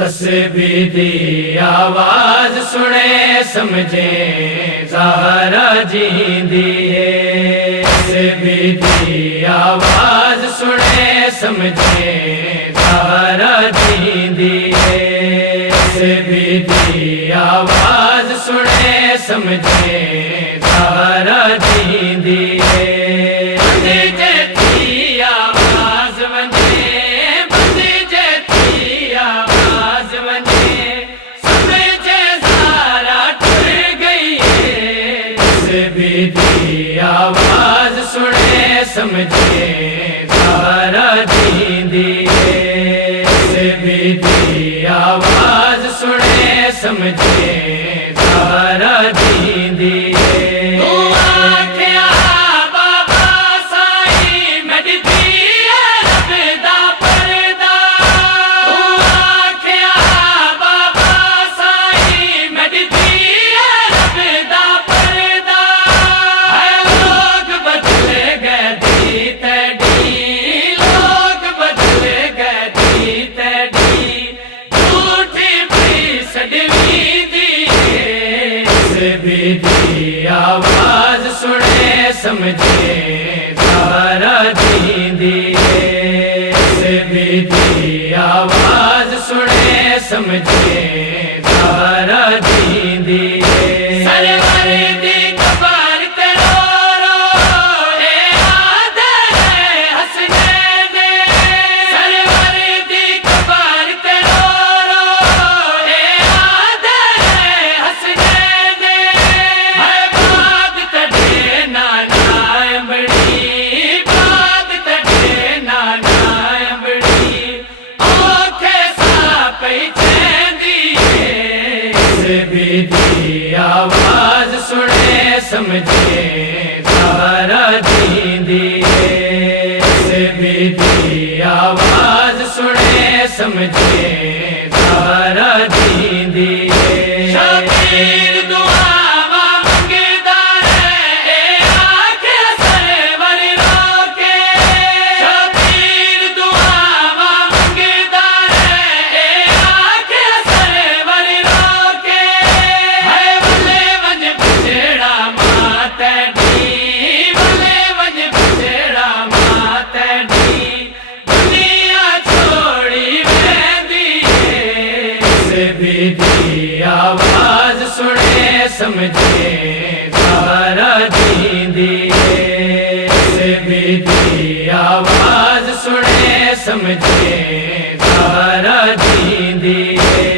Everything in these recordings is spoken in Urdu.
تسبیح دی آواز سنے سمجھیں زہرا جیندی ہے، تسبیح دی آواز سنے سمجھیں زہرا جیندی ہے، تسبیح دی آواز سنے سمجھیں زہرا جیندی ہے۔ آواز سنے سمجھیں زہرا جیندی ہے، تسبیح دی آواز سنے سمجھیں زہرا جیندی ہے۔ تسبیح دی آواز سنے سمجھیں زہرا جیندی ہے، تسبیح دی آواز سنے سمجھیں زہرا جیندی ہے۔ تسبیح دی آواز سنے سمجھیں زہرا جیندی ہے، تسبیح دی آواز سنے سمجھیں زہرا جیندی ہے۔ شبیر دعا تسبیح دی آواز سنے سمجھیں زہرا جیندی ہے، تسبیح دی آواز سنے سمجھیں زہرا جیندی ہے۔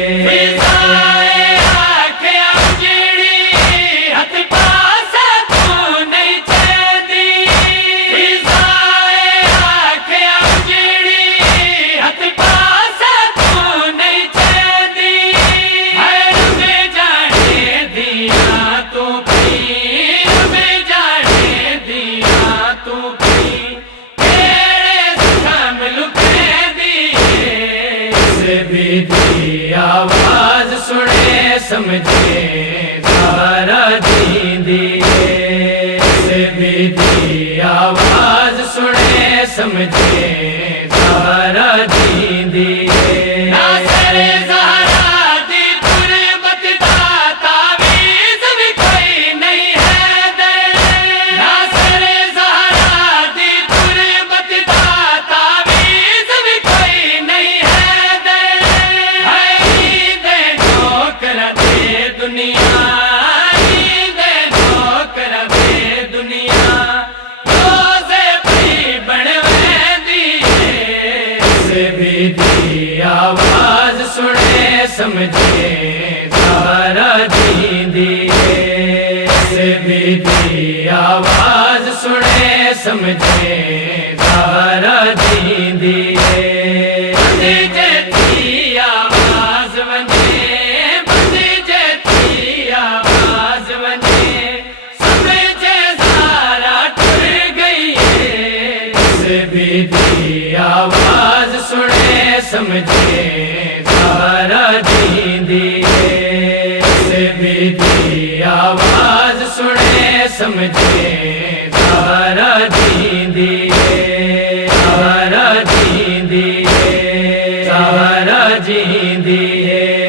تسبیح دی آواز سنے سمجھیں زہرا جیندی ہے، تسبیح دی آواز سنے سمجھیں زہرا جیندی ہے۔ تسبیح دی آواز سنے سمجھیں زہرا جیندی ہے، تسبیح دی آواز سنے سمجھیں زہرا جیندی ہے۔ تسبیح دی آواز سنے سمجھیں زہرا جیندی ہے، تسبیح دی آواز سنے سمجھیں زہرا جیندی جیندی ہے